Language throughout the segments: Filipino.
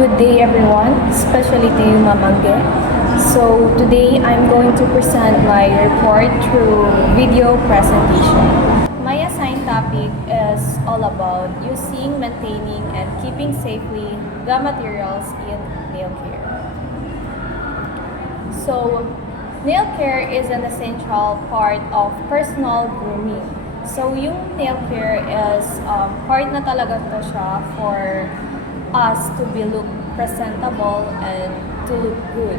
Good day everyone, especially to you Mamangge. So today I'm going to present my report through video presentation. My assigned topic is all about using, maintaining, and keeping safely the materials in nail care. So nail care is an essential part of personal grooming. So yung nail care is part na talaga to siya for us to be look presentable and to look good.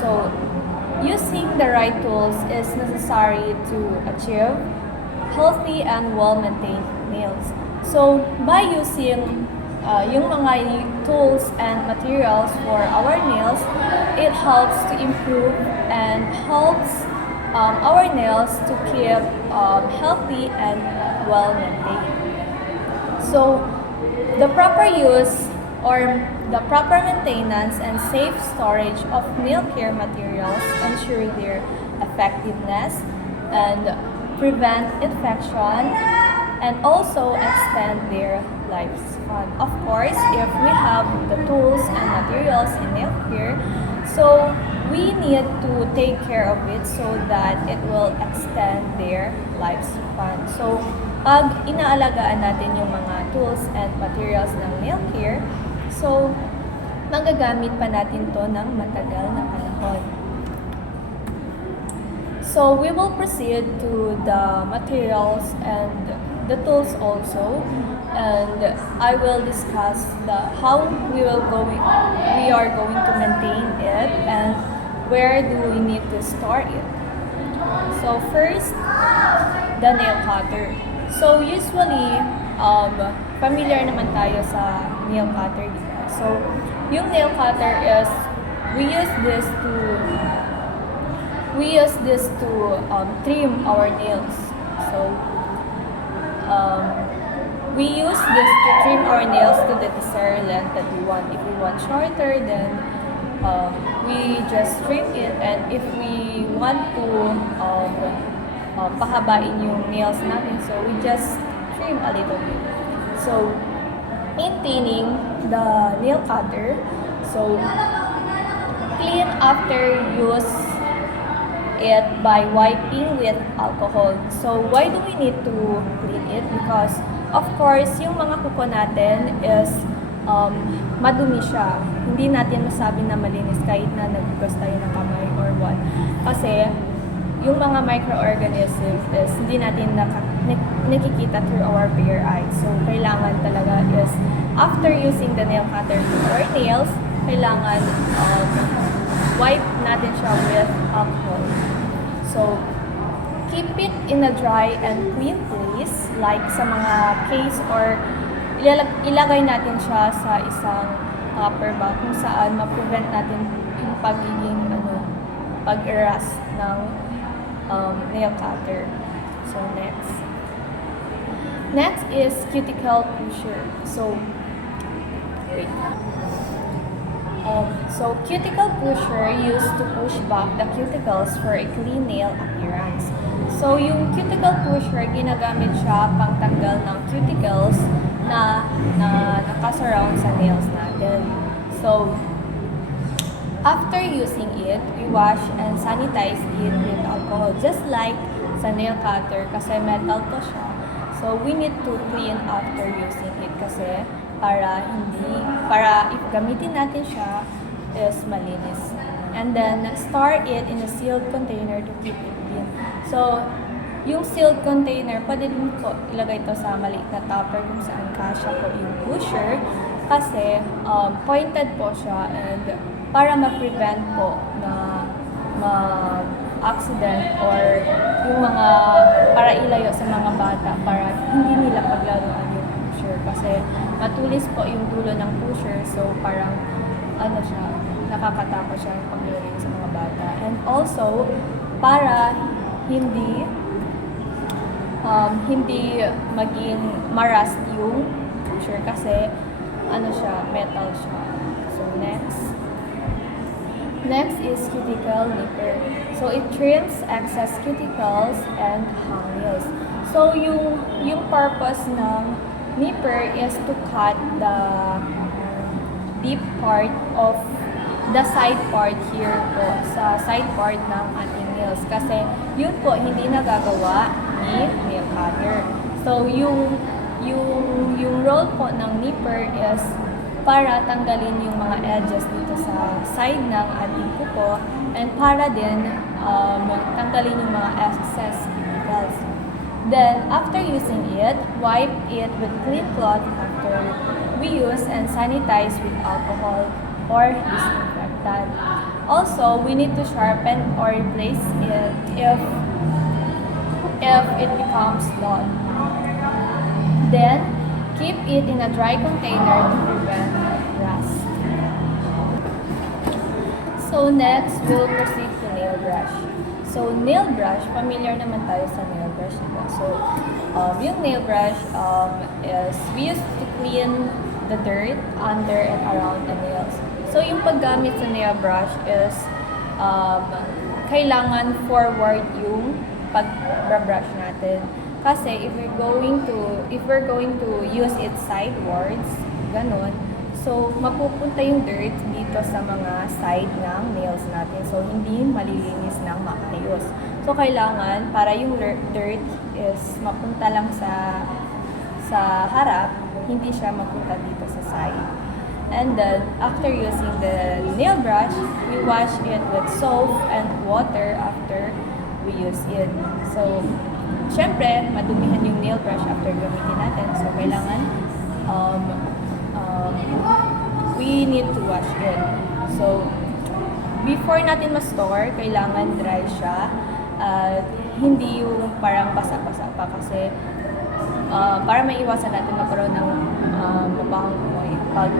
So, using the right tools is necessary to achieve healthy and well-maintained nails. So, by using yung mga tools and materials for our nails, it helps to improve and helps our nails to keep healthy and well-maintained. So, the proper use or the proper maintenance and safe storage of nail care materials ensure their effectiveness and prevent infection and also extend their lifespan. Of course, if we have the tools and materials in nail care, so we need to take care of it so that it will extend their lifespan. So, pag inaalagaan natin yung mga tools and materials ng nail care, so, magagamit pa natin to ng matagal na panahon. So, we will proceed to the materials and the tools also, and I will discuss how we are going to maintain it and where do we need to store it. So, first, the nail cutter. So, usually, familiar naman tayo sa nail cutter, diba? So, yung nail cutter is, we use this to trim our nails. So, we use this to trim our nails to the desired length that we want. If we want shorter, then we just trim it, and if we want to pahabain yung nails natin, so we just trim a little bit. So, maintaining the nail cutter, so clean after use it by wiping with alcohol. So, why do we need to clean it? Because, of course, yung mga kuko natin is madumi siya. Hindi natin masabi na malinis kahit na nagbugas tayo ng kamay or what. Kasi, yung mga microorganisms is hindi natin nakikita through our bare eyes. So, kailangan talaga is, after using the nail cutter to our nails, kailangan wipe natin siya with alcohol. So, keep it in a dry and clean place, like sa mga case or ilagay natin siya sa isang copper bag kung saan ma-prevent natin yung pagiging pag-rust ng nail cutter. So, next is cuticle pusher. So, wait. So, cuticle pusher used to push back the cuticles for a clean nail appearance. So, yung cuticle pusher, ginagamit siya pang tanggal ng cuticles na nakasurround sa nails natin. So, after using it, we wash and sanitize it with alcohol, just like sa nail cutter kasi metal to siya. So, we need to clean after using it kasi para if gamitin natin siya is malinis. And then, store it in a sealed container to keep it clean. So, yung sealed container, pwede din po ilagay ito sa maliit na tupper kung saan kasya po yung pusher kasi pointed po siya and para ma-prevent po na ma-accident or yung mga para ilayo sa mga bata para hindi nila paglaruan yung pusher kasi matulis po yung dulo ng pusher, so parang nakakatakot siya yung paglaro sa mga bata. And also, para hindi maging marust yung pusher kasi metal siya. So, next is cuticle nipper. So, it trims excess cuticles and hangnails. So, yung purpose ng nipper is to cut deep part of the side part here po, sa side part ng ating nails. Kasi yun po, hindi nagagawa ni nail cutter. So, yung role po ng nipper is para tanggalin yung mga edges dito sa side ng ating kuko and para din tanggalin yung mga excess cuticles. Then, after using it, wipe it with clean cloth after we use and sanitize with alcohol or disinfectant. Also, we need to sharpen or replace it if it becomes dull. Then, keep it in a dry container to prevent rust. So next, we'll proceed to nail brush. So nail brush, familiar naman tayo sa nail brush, diba? So yung nail brush is we used to clean the dirt under and around the nails. So yung paggamit sa nail brush is kailangan forward yung pag-brush natin. Kasi if we're going to use it sidewards, ganun, so mapupunta yung dirt dito sa mga side ng nails natin. So hindi malilinis ng maayos. So kailangan para yung dirt is mapunta lang sa harap, hindi siya mapunta dito sa side. And then after using the nail brush, we wash it with soap and water after we use it. So syempre, madumihan yung nail brush after gamitin natin. So, kailangan we need to wash it. So, before natin ma-store, kailangan dry siya. Hindi yung parang basa-basa pa kasi para maiwasan natin magkaroon ng mabahang amoy. Pag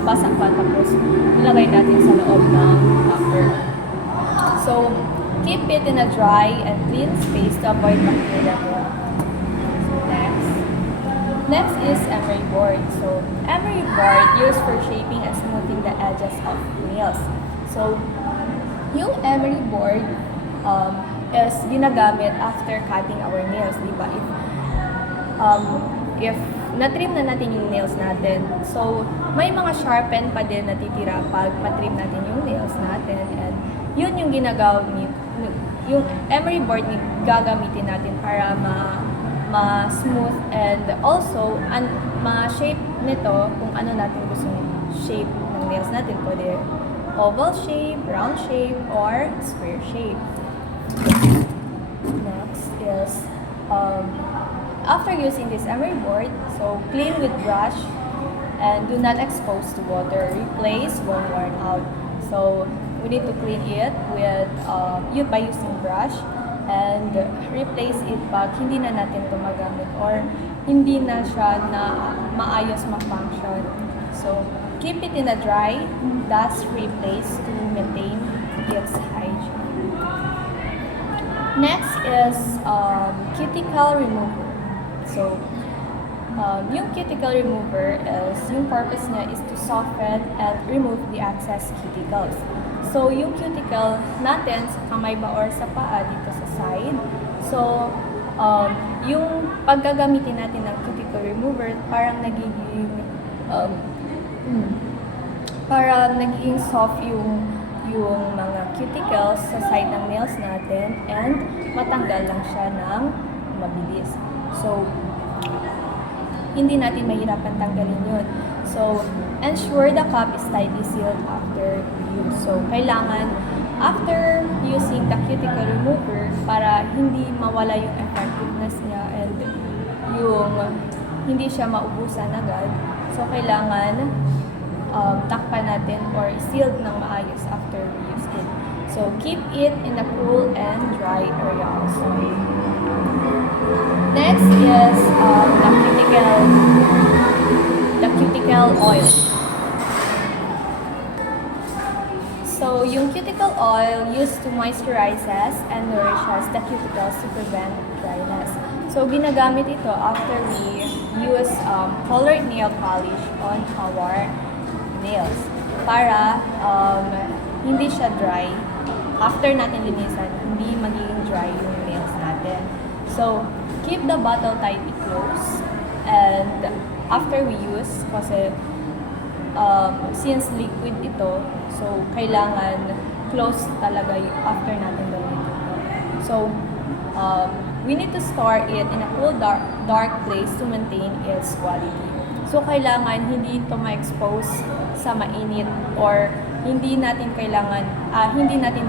basa pa tapos nilagay natin sa loob ng tupper. So, keep it in a dry and clean space to avoid bacteria growth. So next is emery board. So emery board used for shaping and smoothing the edges of nails. So yung emery board is ginagamit after cutting our nails, di ba? If na-trim na natin yung nails natin, so may mga sharpen pa din natitira pag matrim natin yung nails natin, and yun yung ginagamit, yung emery board gagamitin natin para ma-smooth and also ma-shape nito kung ano natin gustong shape ng nails natin. Pwede oval shape, round shape, or square shape. Next is after using this emery board, so clean with brush and do not expose to water. Replace when worn out. So we need to clean it with by using brush and replace it pag hindi na natin ito magamit or hindi na siya na maayos ma-function. So keep it in a dry, dust-free place to maintain its hygiene. Next is cuticle remover. So yung cuticle remover is, yung purpose niya is to soften and remove the excess cuticles. So, yung cuticle natin sa kamay ba or sa paa dito sa side. So, yung paggagamitin natin ng cuticle remover, parang nagiging soft yung mga cuticles sa side ng nails natin and matanggal lang siya ng mabilis. So, hindi natin mahirapan tanggalin yun. So, ensure the cup is tightly sealed after use. So, kailangan after using the cuticle remover para hindi mawala yung effectiveness niya and yung hindi siya maubusan agad. So, kailangan takpan natin or sealed ng maayos after we use it. So, keep it in a cool and dry area also. Next is the cuticle oil. So, yung cuticle oil used to moisturizes and nourishes the cuticles to prevent dryness. So, ginagamit ito after we use colored nail polish on our nails para hindi siya dry. After natin linisan, hindi magiging dry yung nails natin. So, keep the bottle tightly closed and after we use, kasi since liquid ito, so kailangan close talaga after natin gawin ito. So, we need to store it in a cool, dark place to maintain its quality. So, kailangan hindi ito ma-expose sa mainit or hindi natin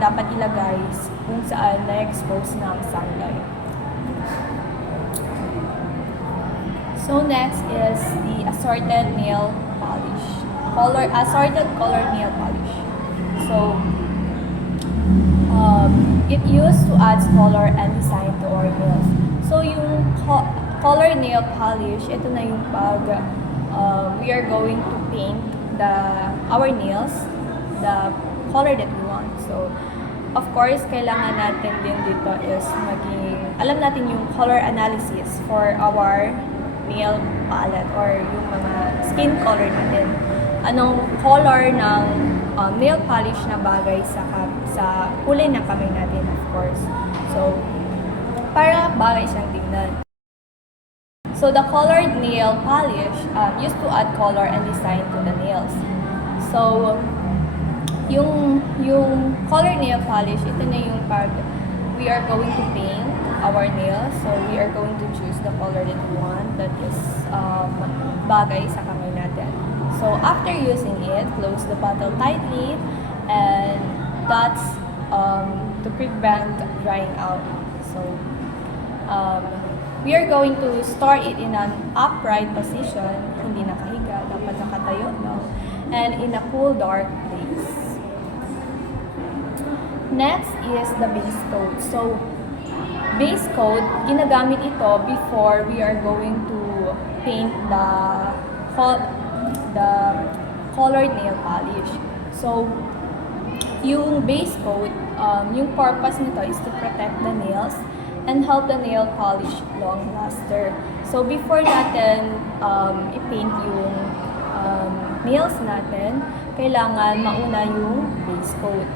dapat ilagay kung saan na-expose ng sunlight. So, next is the assorted nail polish. Assorted color nail polish. So, it used to add color and design to our nails. So, yung color nail polish, ito na yung pag we are going to paint our nails the color that we want. So, of course, kailangan natin din dito is alam natin yung color analysis for our nail palette or yung mga skin color natin. Anong color ng nail polish na bagay sa kulay ng kamay natin, of course. So, para bagay siyang tingnan. So, the colored nail polish used to add color and design to the nails. So, yung color nail polish, ito na yung pag we are going to paint our nails. So, we are going to choose the color that we want that is bagay sa kamay natin. So, after using it, close the bottle tightly and that's to prevent drying out. So, we are going to store it in an upright position, hindi nakahiga, dapat nakatayo lang, and in a cool, dark place. Next is the base coat. So, base coat, ginagamit ito before we are going to paint the colored nail polish. So, yung base coat, yung purpose nito is to protect the nails and help the nail polish long laster. So, before natin i-paint yung nails natin, kailangan mauna yung base coat.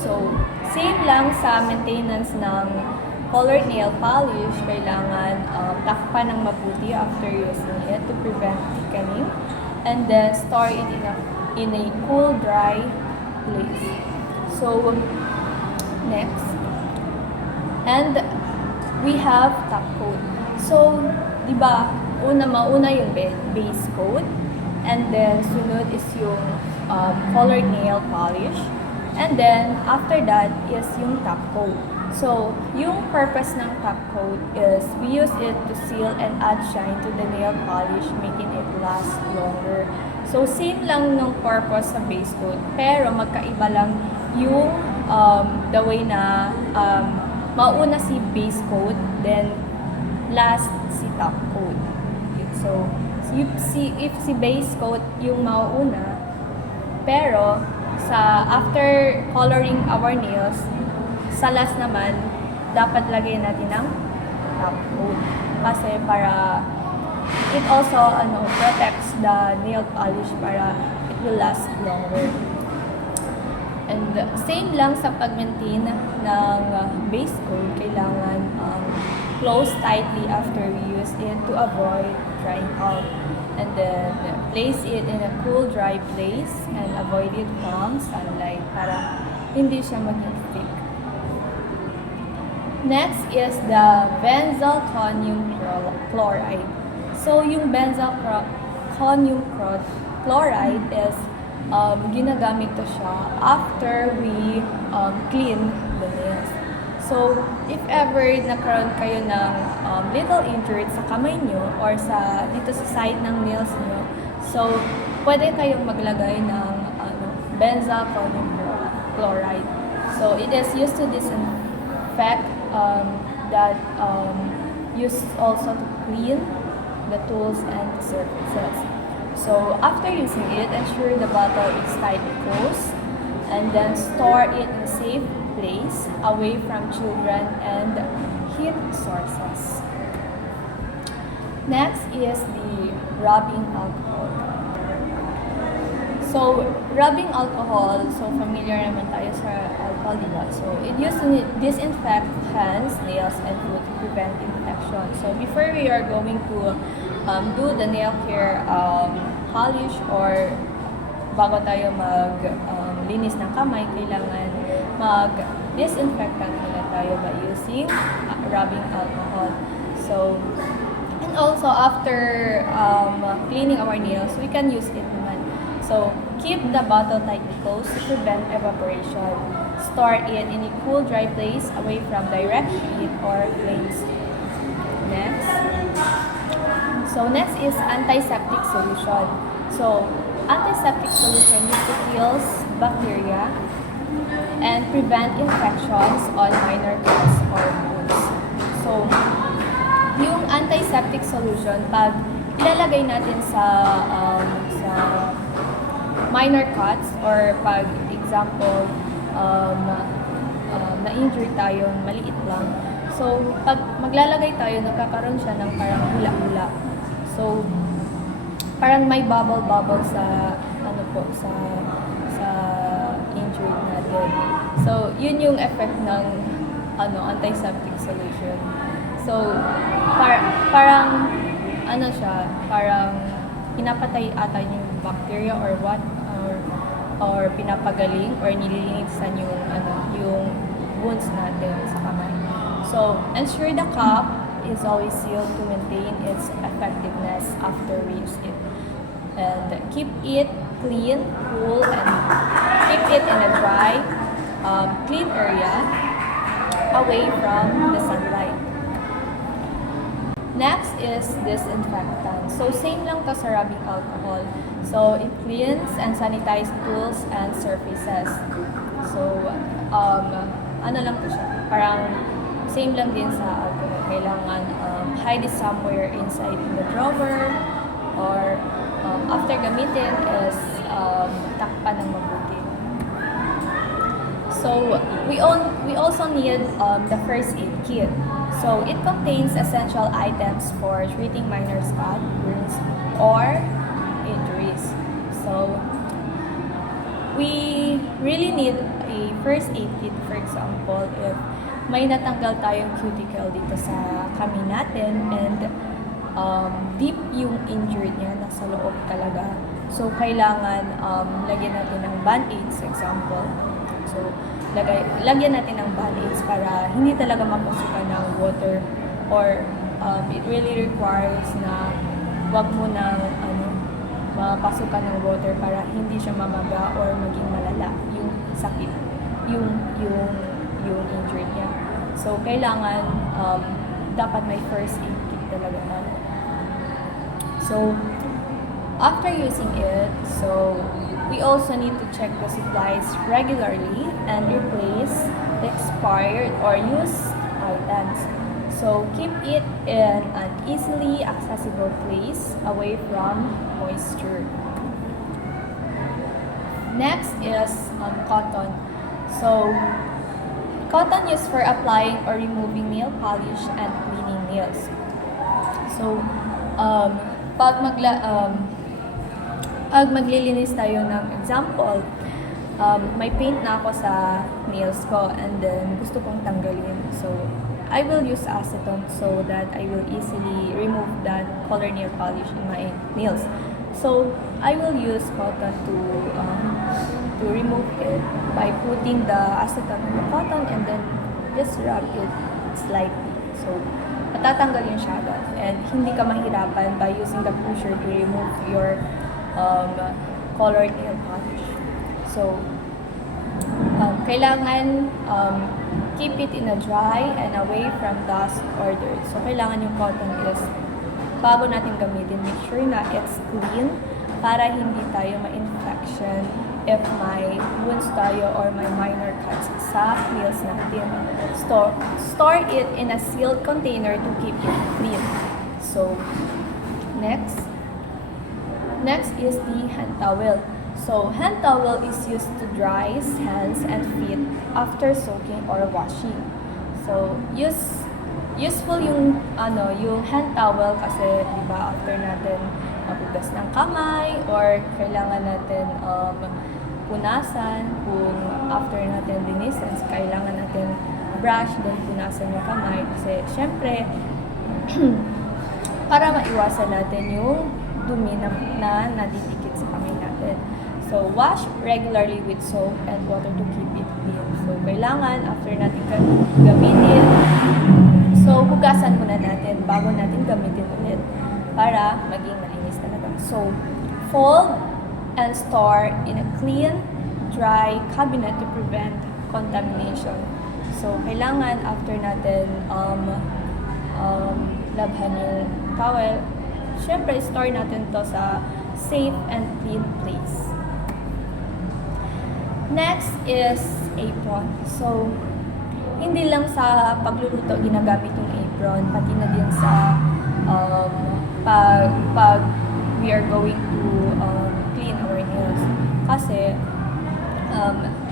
So, same lang sa maintenance ng colored nail polish, kailangan takpan ng mabuti after using it to prevent thickening and then store it in a cool, dry place. So, next. And we have top coat. So, di ba, mauna yung base coat, and then sunod is yung colored nail polish, and then after that is yung top coat. So, yung purpose ng top coat is we use it to seal and add shine to the nail polish, making it last longer. So, same lang ng purpose sa base coat, pero magkaiba lang yung the way na mauna si base coat, then last si top coat. So, if si base coat yung mauna, pero after coloring our nails, sa last naman, dapat lagyan natin ng top coat. Kasi para it also protects the nail polish para it will last longer. And same lang sa pag-maintain ng base coat, kailangan close tightly after we use it to avoid drying out. And then place it in a cool, dry place and avoid it from sunlight para hindi siya maging thick. Next is the benzyl conium chloride. So, yung benzyl conium chloride is ginagamit to siya after we clean the nails. So, if ever nagkaroon kayo ng little injury sa kamay nyo or dito sa side ng nails nyo, so, pwede kayong maglagay ng benzyl conium chloride. So, it is used to disinfect that used also to clean the tools and the surfaces. So, after using it, ensure the bottle is tightly closed and then store it in a safe place away from children and heat sources. Next is the rubbing alcohol. So, rubbing alcohol, so familiar naman tayo sa alcohol, diba? So, it used to disinfect hands, nails, and foot to prevent infection. So, before we are going to do the nail care polish or bago tayo linis ng kamay, kailangan mag-disinfectant muna tayo by using rubbing alcohol. So, and also after cleaning our nails, we can use it naman. So, keep the bottle tightly closed to prevent evaporation. Store it in a cool, dry place away from direct heat or flames. Next is antiseptic solution. So, antiseptic solution used to kill bacteria and prevent infections on minor cuts or wounds. So, yung antiseptic solution, pag ilalagay natin sa minor cuts or pag example, na-injury tayo, maliit lang. So, pag maglalagay tayo, nagkakaroon siya ng parang hula-hula. So, parang may bubble sa injury natin. So, yun yung effect ng antiseptic solution. So, parang parang pinapatay ata yung bacteria or what or pinapagaling or nililinisan yung wounds natin sa kamay. So, ensure the cup is always sealed to maintain its effectiveness after we use it. And keep it clean, cool, and keep it in a dry, clean area away from the sunlight. Next is disinfectant. So, same lang to sa rubbing alcohol. So, it cleans and sanitizes tools and surfaces. So, lang to siya. Parang same lang din sa alcohol. Kailangan hide it somewhere inside in the drawer or after gamitin is takpan ng mabuti. So, we also need the first aid kit. So, it contains essential items for treating minor cuts, burns, or injuries. So, we really need a first aid kit. For example, if may natanggal tayong cuticle dito sa kamay natin and deep yung injury niya, nasa loob talaga. So, kailangan lagyan natin ng band-aids, example. So, lagyan natin ng band-aids para hindi talaga mapasukan ng water or it really requires na wag mo nang mapasukan ng water para hindi siya mamaga or maging malala yung sakit, yung injury niya. So, kailangan dapat may first aid kit talaga na. So, after using it, so we also need to check the supplies regularly and replace the expired or used items. So, keep it in an easily accessible place away from moisture. Next is cotton. So, cotton used for applying or removing nail polish and cleaning nails. So, pag maglilinis tayo ng example, may paint na ako sa nails ko and then gusto kong tanggalin. So, I will use acetone so that I will easily remove that color nail polish in my nails. So, I will use cotton to remove it by putting the acetone on the cotton and then just rub it slightly. So, matatanggal yun siya agad. And hindi ka mahirapan by using the pusher to remove your colored nail polish. So, kailangan keep it in a dry and away from dust or dirt. So, kailangan yung cotton is bago natin gamitin, make sure na it's clean para hindi tayo ma-infection if may wounds tayo or may minor cuts sa nails natin. Store it in a sealed container to keep it clean. So, next is the hand towel. So, hand towel is used to dry hands and feet after soaking or washing. So, useful yung hand towel kasi diba after natin maghugas ng kamay or kailangan natin punasan kung after natin linisan, kailangan natin brush then punasan yung kamay kasi syempre para maiwasan natin yung dumi na nadidikit sa kamay natin. So, wash regularly with soap and water to keep it clean. So, kailangan after natin gamitin, so hugasan muna natin bago natin gamitin ulit para maging malinis talaga. So, fold and store in a clean, dry cabinet to prevent contamination. So, kailangan after natin labhan yung towel, syempre store natin to sa safe and clean place. Next is apron. So, hindi lang sa pagluluto ginagamit yung apron, pati na din sa pag we are going to clean our nails. Kasi,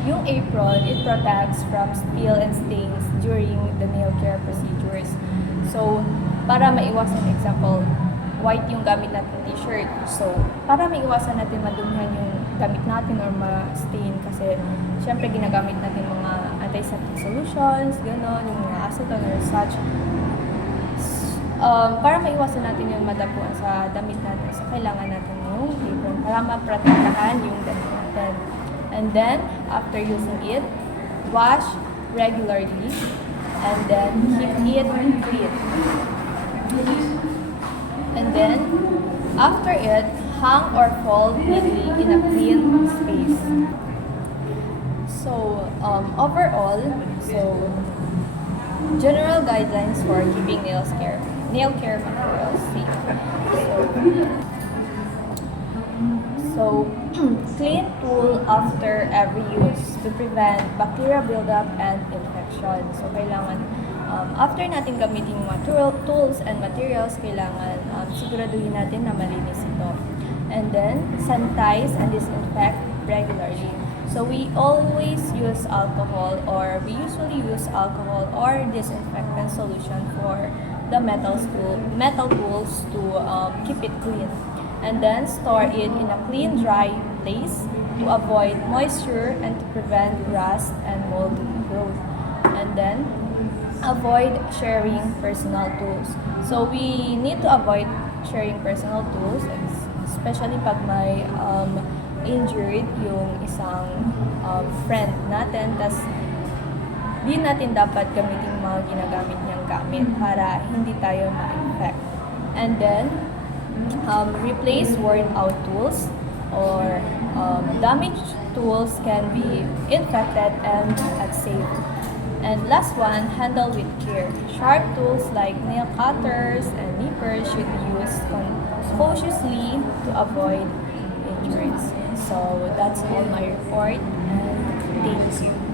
yung apron, it protects from spill and stains during the nail care procedures. So, para maiwasan, example, white yung gamit natin t-shirt. So, para maiwasan natin madumihan yung gamit natin or ma-stain kasi syempre ginagamit natin mga antiseptic solutions, gano'n, yung mga acetone or such. Para maiwasan natin yung madapuan sa damit natin, so kailangan natin yung apron para maprotektahan yung damit natin. And then, after using it, wash regularly and then keep it clean. And then, after it, hang or fold neatly in a clean space. So, overall, general guidelines for keeping nail care materials safe. So, clean tool after every use to prevent bacteria buildup and infection. So, kailangan after natin gamitin yung mga tools and materials, kailangan siguraduhin natin na malinis ito. And then, sanitize and disinfect regularly. So, we always use alcohol or we usually use alcohol or disinfectant solution for the metal tools to keep it clean. And then, store it in a clean, dry place to avoid moisture and to prevent rust and mold growth. And then, avoid sharing personal tools. So, we need to avoid sharing personal tools, especially pag may injured yung isang friend natin, tas di natin dapat gamitin mga ginagamit niyang gamit para hindi tayo ma-infect. And then, replace worn out tools or damaged tools can be infected and unsafe. And last one, handle with care. Sharp tools like nail cutters and nippers should be used cautiously to avoid injuries. So that's all my report, and thank you.